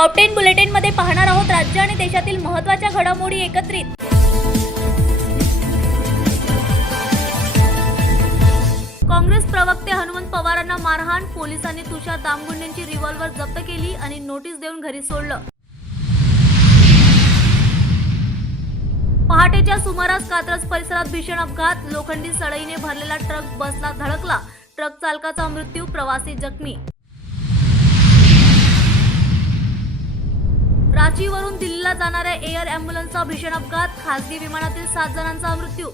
Top 10 bulletin मध्ये पाहणार आहोत राज्य आणि देशातील महत्त्वाच्या घडामोडी एकत्रित। काँग्रेस प्रवक्ते हनुमंत पवारांना मारहाण, पोलिसांनी तुषार दामगुंडेंची रिव्हॉल्वर जप्त केली आणि नोटीस देऊन घरी सोडलं। पहाटेच्या सुमारास कात्रज परिसरात भीषण अपघात, लोखंडी सळईने भरलेला ट्रक बसला धडकला, ट्रक चालकाचा मृत्यू, प्रवासी जखमी। रांचीवरून दिल्लीला जाणाऱ्या एअर अँब्युलन्सचा भीषण अपघात, खासगी विमानातील 7 जणांचा मृत्यू।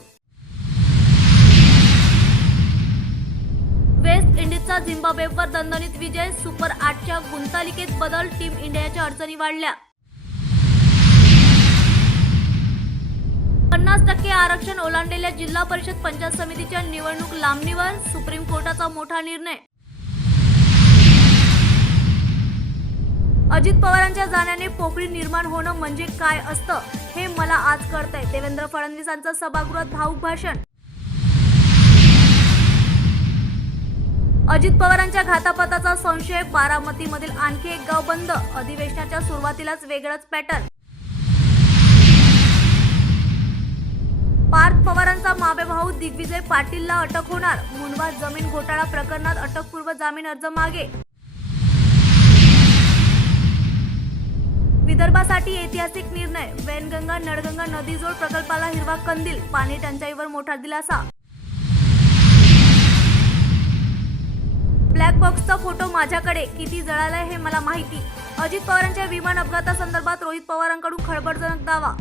वेस्ट इंडिजचा झिम्बाब्वेवर दणदणीत विजय, सुपर 8च्या गुणतालिकेत बदल, टीम इंडियाच्या अडचणी वाढल्या। 50% आरक्षण ओलांडलेल्या जिल्हा परिषद पंचायत समितीच्या निवडणूक लांबणीवर, सुप्रीम कोर्टाचा मोठा निर्णय। अजित पवारांच्या जाण्याने पोकळी निर्माण होणं म्हणजे काय असतं हे मला आज कळतंय, देवेंद्र फडणवीसांचं सभागृहात भाऊक भाषण। अजित पवारांच्या घातापाताचा संशय, बारामतीमधील आणखी एक गाव बंद, अधिवेशनाच्या सुरुवातीलाच वेगळंच पॅटर्न। पार्थ पवारांचा मामे भाऊ दिग्विजय पाटीलला अटक होणार, मुंढवा जमीन घोटाळा प्रकरणात अटकपूर्व जामीन अर्ज मागे। विदर्भासाठी ऐतिहासिक निर्णय, वैनगंगा नळगंगा नदीजोड प्रकल्पाला हिरवा कंदील, पाणी टंचाईवर मोठा दिलासा। ब्लॅक बॉक्सचा फोटो माझ्याकडे, किती जळालाय हे मला माहिती, अजित पवारांच्या विमान अपघातासंदर्भात रोहित पवारांकडून खळबळजनक दावा।